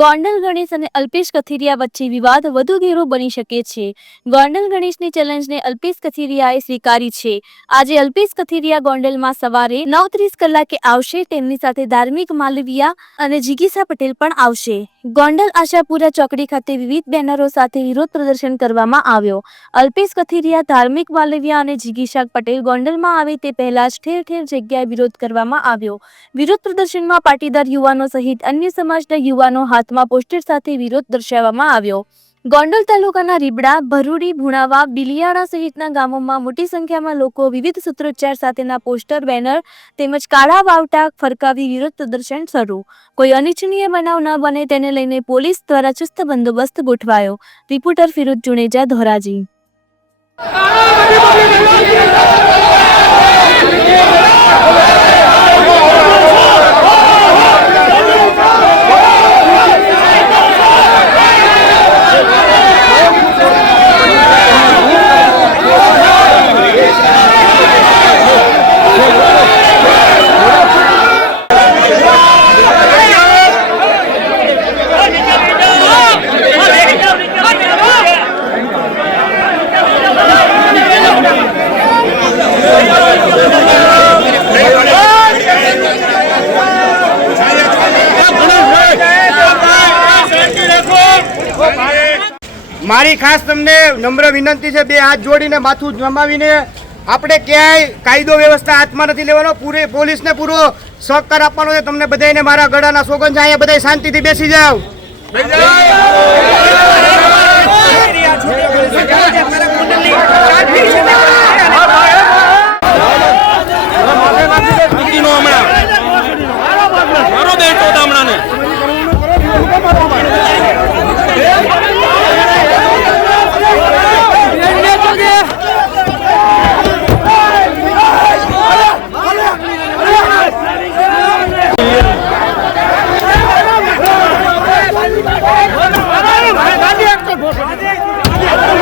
ગોંડલ ગણેશ અને અલ્પેશ કથિરિયા વચ્ચે વિવાદ વધુ ઘેરો બની શકે છે. ગોંડલ ગણેશની ચેલેન્જને અલ્પેશ કથિરિયાએ સ્વીકારી છે. આજે અલ્પેશ કથિરિયા ગોંડલમાં સવારે 9:30 કલાકે આવશે. તેમની સાથે ધાર્મિક માલવિયા અને જિગીસા પટેલ પણ આવશે. ગોંડલ આશાપુરા ચોકડી ખાતે વિવિધ બેનરો સાથે વિરોધ પ્રદર્શન કરવામાં આવ્યો. અલ્પેશ કથિરિયા, ધાર્મિક માલવિયા અને જિગીસા પટેલ ગોંડલમાં આવે તે પહેલા જ ઠેર ઠેર જગ્યાએ વિરોધ કરવામાં આવ્યો. વિરોધ પ્રદર્શનમાં પાટીદાર યુવાનો સહિત અન્ય સમાજના યુવાનો હાથમાં પોસ્ટર સાથે વિરોધ દર્શાવવામાં આવ્યો. ગોંડલ તાલુકાના રીબડા, ભરૂડી, ભુણાવા, બિલિયાણા સહિતના ગામોમાં મોટી સંખ્યામાં લોકો વિવિધ સૂત્રોચ્ચાર સાથેના પોસ્ટર, બેનર તેમજ કાળા વાવટા ફરકાવી વિરોધ પ્રદર્શન શરૂ. કોઈ અનિચ્છનીય બનાવ ન બને તેને લઈને પોલીસ દ્વારા ચુસ્ત બંદોબસ્ત ગોઠવાયો. રિપોર્ટર ફિરોઝ જુનેજા, ધોરાજી. મારી ખાસ તમને નમ્ર વિનંતી છે, બે હાથ જોડીને માથું નમાવીને આપણે ક્યાંય કાયદો વ્યવસ્થા હાથમાં નથી લેવાનો. પોલીસને પૂરો સહકાર આપવાનો છે. તમને બધાને મારા ગળાના સોગંદ છે. અહીંયા બધા શાંતિથી બેસી જાવ.